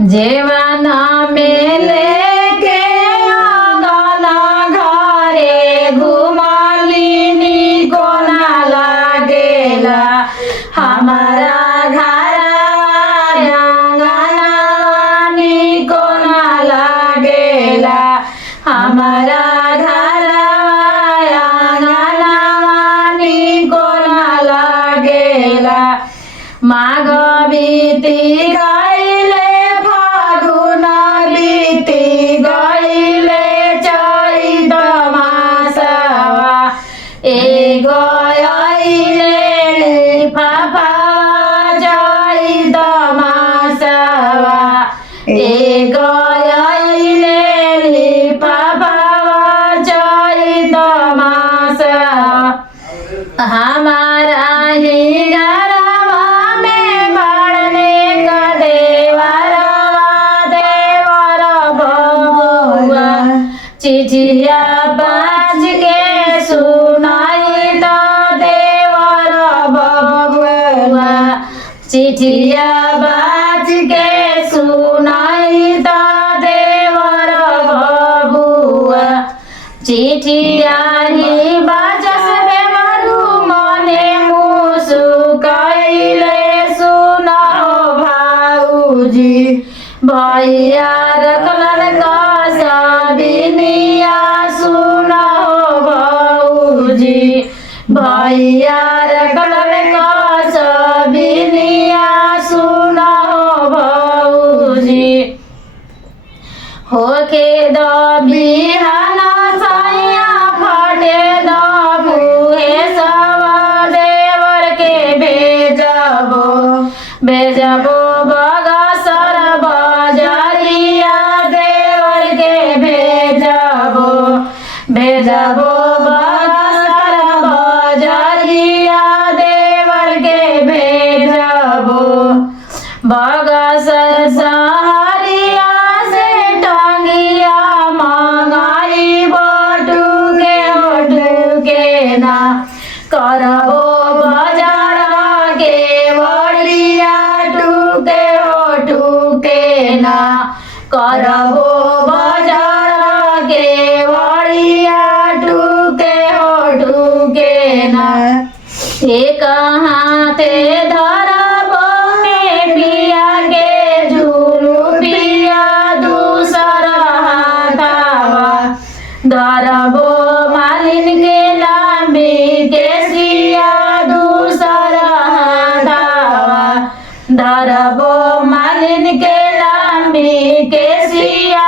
जेवाना में लेके आंगना घरे घुमालिनी कोना लागेला हमारा घर आंगनवानी कोना लागेला हमारा घर आंगनवानी कोना लागेला माघ बीती गईले फागुन बीती गईले चैत मासवा एगो आइले फाफा चैत मासवा एगो आइले फाफा चैत मासवा हमारा ही घरवा में बाड़ने का देवर बबुआ चिठिया बाज के सुनाई तो देवर बबुआ चिठिया बाज के सुनाई तो देवर बबुआ चिठिया ही बाजस देवरू मने मुसुकाइले सुनाओ भाऊजी भैया रखलन का बिनिया सुनाओ भाऊजी भैया रखलन का बिनिया सुनाओ भाऊजी होके दो बिहाना साया फटे दो मुहे सवा देवर के भेजबो बगसर बजरिया देवर के भेजबो बगसर बजरिया देवर के भेजबो बगसर सहरिया से टंगिया मंगाई बटुके ना करबो बाजार के वड़िया टुके ना करबो बाजार के वड़िया टुके ना एक हाथे धरबो में पिया के झूलू पिया दूसरा हाथावा धरबो मालिन के लांबी के सिया दूसरा हाथावा धरबो मालिन के लांबी के सिया